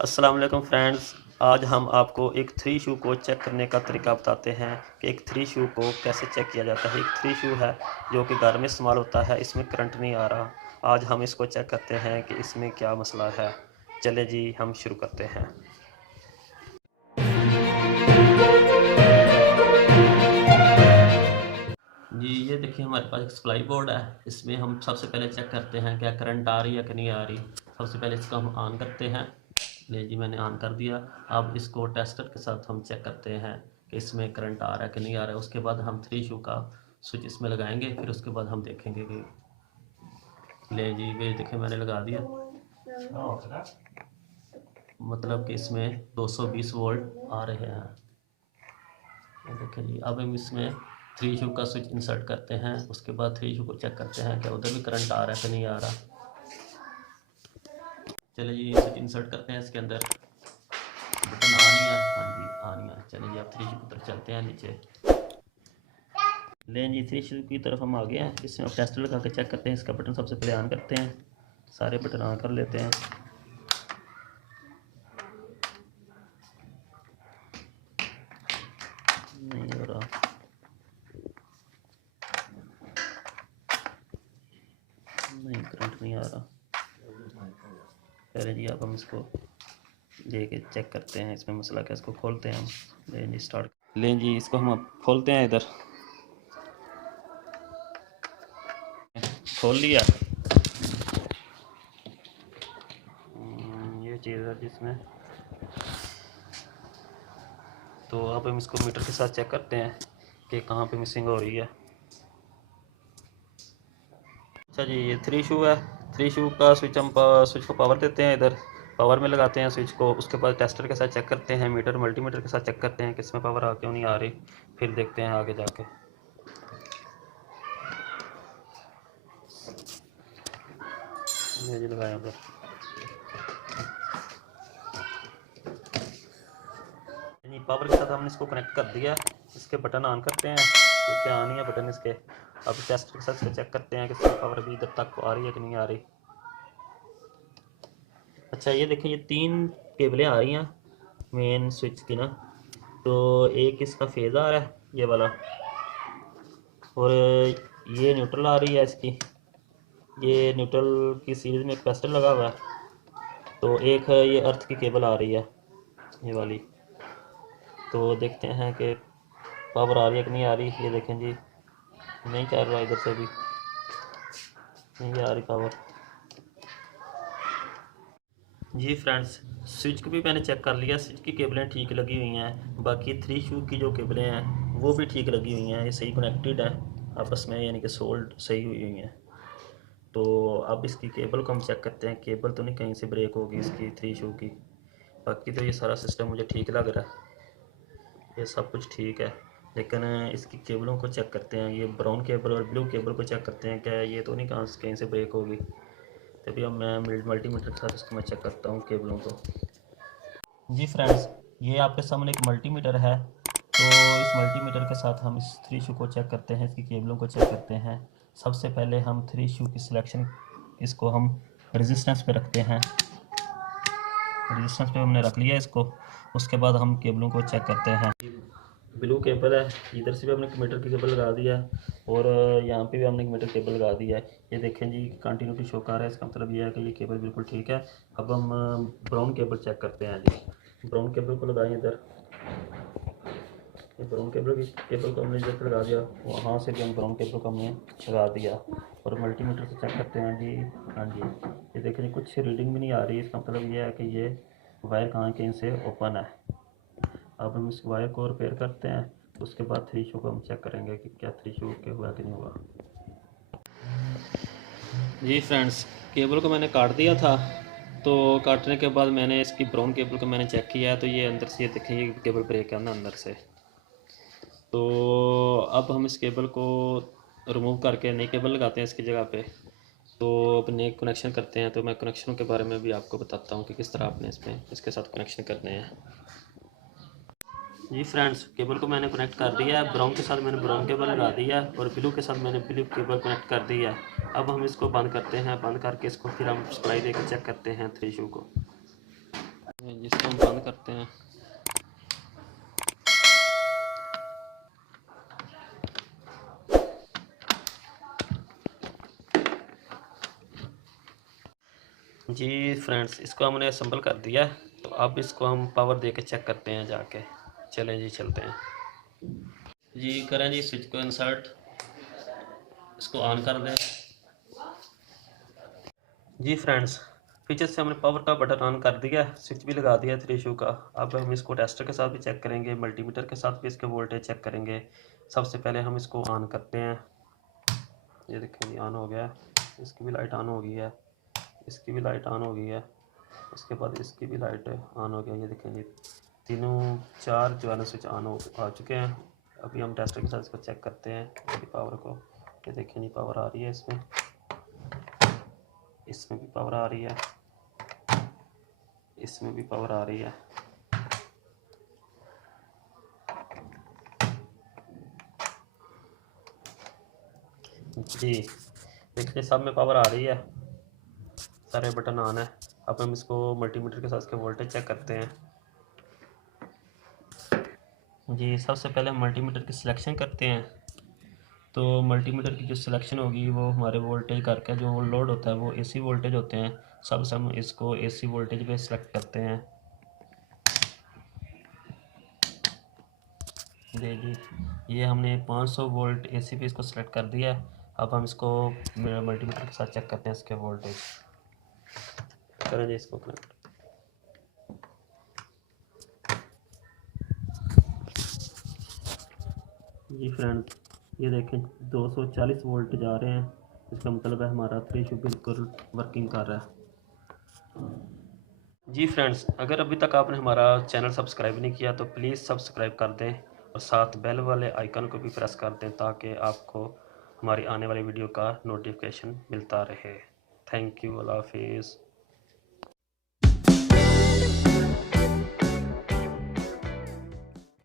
अस्सलाम वालेकुम फ्रेंड्स। आज हम आपको एक थ्री शू को चेक करने का तरीका बताते हैं कि एक थ्री शू को कैसे चेक किया जाता है। एक थ्री शू है जो कि घर में इस्तेमाल होता है, इसमें करंट नहीं आ रहा। आज हम इसको चेक करते हैं कि इसमें क्या मसला है। चले जी, हम शुरू करते हैं। जी, ये देखिए हमारे पास एक सप्लाई बोर्ड है। इसमें हम सबसे पहले चेक करते हैं क्या करंट आ रही है कि नहीं आ रही। सबसे पहले इसको हम ऑन करते हैं। ले जी, मैंने ऑन कर दिया। अब इसको टेस्टर के साथ हम चेक करते हैं कि इसमें करंट आ रहा है कि नहीं आ रहा है। उसके बाद हम थ्री शू का स्विच इसमें लगाएंगे, फिर उसके बाद हम देखेंगे कि ले जी, ये देखिए मैंने लगा दिया। मतलब कि इसमें 220 वोल्ट आ रहे हैं। ये देखिए जी, अब हम इसमें थ्री शू का स्विच इंसर्ट करते हैं। उसके बाद थ्री शू को चेक करते हैं कि उधर भी करंट आ रहा है कि नहीं आ रहा। चलिए जी, स्विच इंसर्ट करते हैं इसके अंदर। बटन आनी है, हाँ जी आनी है। चलिए जी, अब थ्री शू की तरफ चलते हैं नीचे। लें जी, थ्री शू की तरफ हम आ गए हैं। इसमें अब टेस्टर लगा के चेक करते हैं। इसका बटन सबसे पहले ऑन करते हैं। सारे बटन ऑन कर लेते हैं। नहीं हो रहा, नहीं करंट नहीं आ रहा। पहले जी, अब हम इसको लेके चेक करते हैं इसमें मसला क्या। इसको खोलते हैं हम। लें जी, स्टार्ट। लें जी, इसको हम अब खोलते हैं। इधर खोल लिया। ये चीज़ है जिसमें, तो अब हम इसको मीटर के साथ चेक करते हैं कि कहाँ पे मिसिंग हो रही है। अच्छा जी, ये थ्री शू है। थ्री शू का स्विच हम स्विच को पावर देते हैं। इधर पावर में लगाते हैं स्विच को। उसके बाद टेस्टर के साथ चेक करते हैं, मीटर मल्टीमीटर के साथ चेक करते हैं कि इसमें पावर आ क्यों नहीं आ रही। फिर देखते हैं आगे जाके। ये जी लगाया उधर। नहीं, पावर के साथ हमने इसको कनेक्ट कर दिया। इसके बटन ऑन करते हैं तो क्या आनी है बटन इसके। अब टेस्टर के साथ इसको चेक करते हैं कि इसकी पावर अभी इधर तक आ रही है कि नहीं आ रही। अच्छा, ये देखिए, ये तीन केबलें आ रही हैं मेन स्विच की ना। तो एक इसका फेज़ आ रहा है, ये वाला, और ये न्यूट्रल आ रही है इसकी। ये न्यूट्रल की सीरीज़ में कैपेसिटर लगा हुआ है। तो एक है ये अर्थ की केबल आ रही है, ये वाली। तो देखते हैं कि पावर आ रही है कि नहीं आ रही। ये देखें जी, नहीं चल रहा इधर से भी, नहीं आ रही पावर। जी फ्रेंड्स, स्विच को भी मैंने चेक कर लिया। स्विच की केबलें ठीक लगी हुई हैं। बाकी थ्री शू की जो केबलें हैं वो भी ठीक लगी हुई हैं। ये सही कनेक्टेड है आपस में, यानी कि सोल्ड सही हुई हुई हैं। तो अब इसकी केबल को हम चेक करते हैं। केबल तो नहीं कहीं से ब्रेक होगी इसकी थ्री शू की। बाकी तो ये सारा सिस्टम मुझे ठीक लग रहा है, ये सब कुछ ठीक है। लेकिन इसकी केबलों को चेक करते हैं। ये ब्राउन केबल और ब्लू केबल को चेक करते हैं, क्या ये तो नहीं कहीं से ब्रेक होगी। तभी अब मैं मल्टीमीटर के साथ इसको मैं चेक करता हूँ केबलों को। जी फ्रेंड्स, ये आपके सामने एक मल्टीमीटर है। तो इस मल्टीमीटर के साथ हम इस थ्री शू को चेक करते हैं, इसकी केबलों को चेक करते हैं। सबसे पहले हम थ्री शू की सिलेक्शन, इसको हम रेजिस्टेंस पे रखते हैं। रेजिस्टेंस पे हमने रख लिया इसको। उसके बाद हम केबलों को चेक करते हैं। ब्लू केबल है, इधर से भी हमने मीटर की केबल लगा दिया है, और यहाँ पे भी हमने एक मीटर केबल लगा दिया है। ये देखें जी, कंटिन्यूटी शो कर रहा है। इसका मतलब ये है कि ये केबल बिल्कुल ठीक है। अब हम ब्राउन केबल चेक करते हैं जी। ब्राउन केबल को लगाएं इधर। ये ब्राउन केबल को हमने इधर लगा दिया। वहाँ से भी हम ब्राउन केबल को हमने लगा दिया, और मल्टीमीटर से चेक करते हैं जी। हाँ जी, ये देखें जी, कुछ रीडिंग भी नहीं आ रही। इसका मतलब ये है कि ये वायर कहाँ कहीं से ओपन है। अब हम इस वायर को रिपेयर करते हैं। उसके बाद थ्री शू को हम चेक करेंगे कि क्या थ्री शू के हुआ कि नहीं हुआ। जी फ्रेंड्स, केबल को मैंने काट दिया था। तो काटने के बाद मैंने इसकी ब्राउन केबल को मैंने चेक किया है। तो ये अंदर से, ये देखें, ये केबल ब्रेक है ना अंदर से। तो अब हम इस केबल को रिमूव करके नई केबल लगाते हैं इसकी जगह पे। तो अब नए कनेक्शन करते हैं। तो मैं कनेक्शनों के बारे में भी आपको बताता हूँ कि किस तरह आपने इसके साथ कनेक्शन करने हैं। जी फ्रेंड्स, केबल को मैंने कनेक्ट कर दिया है। ब्राउन के साथ मैंने ब्राउन केबल लगा दिया है, और ब्लू के साथ मैंने ब्लू केबल कनेक्ट कर दी है। अब हम इसको बंद करते हैं। बंद करके इसको फिर हम सप्लाई देकर चेक करते हैं थ्री शू को। इसको हम बंद करते हैं। जी फ्रेंड्स, इसको हमने असेंबल कर दिया है, तो अब इसको हम पावर दे के चेक करते हैं जाके। चलें जी, चलते हैं जी। करें जी स्विच को इंसर्ट, इसको ऑन कर दें जी। फ्रेंड्स, पीछे से हमने पावर का बटन ऑन कर दिया, स्विच भी लगा दिया 3 इशू का। अब हम इसको टेस्टर के साथ भी चेक करेंगे, मल्टीमीटर के साथ भी इसके वोल्टेज चेक करेंगे। सबसे पहले हम इसको ऑन करते हैं। ये देखिए, ये ऑन हो गया, इसकी भी लाइट ऑन हो गई है, इसकी भी लाइट ऑन हो गई है, उसके बाद इसकी भी लाइट ऑन हो गया। ये देखें जी, तीनों 4 जो है ना स्विच ऑन आ चुके हैं। अभी हम टेस्टर के साथ इसको चेक करते हैं इसकी पावर को। ये देखें जी, पावर आ रही है इसमें, इसमें भी पावर आ रही है, इसमें भी पावर आ रही है। जी देखिए, सब में पावर आ रही है, सारे बटन ऑन है। अब हम इसको मल्टीमीटर के साथ इसके वोल्टेज चेक करते हैं जी। सबसे पहले हम मल्टीमीटर की सिलेक्शन करते हैं। तो मल्टीमीटर की जो सिलेक्शन होगी वो हमारे वोल्टेज करके, जो लोड होता है वो एसी वोल्टेज होते हैं। सबसे हम इसको एसी वोल्टेज पे सिलेक्ट करते हैं। जी, ये हमने 500 वोल्ट एसी पे इसको सिलेक्ट कर दिया है। अब हम इसको मल्टीमीटर के साथ चेक करते हैं इसके वोल्टेज। करें जी इसको कनेक्ट। जी फ्रेंड्स, ये देखें 240 वोल्ट जा रहे हैं। इसका मतलब है हमारा 3 इशू बिल्कुल वर्किंग कर रहा है। जी फ्रेंड्स, अगर अभी तक आपने हमारा चैनल सब्सक्राइब नहीं किया तो प्लीज़ सब्सक्राइब कर दें और साथ बेल वाले आइकन को भी प्रेस कर दें, ताकि आपको हमारी आने वाली वीडियो का नोटिफिकेशन मिलता रहे। थैंक यू, अल्लाह हाफिज़।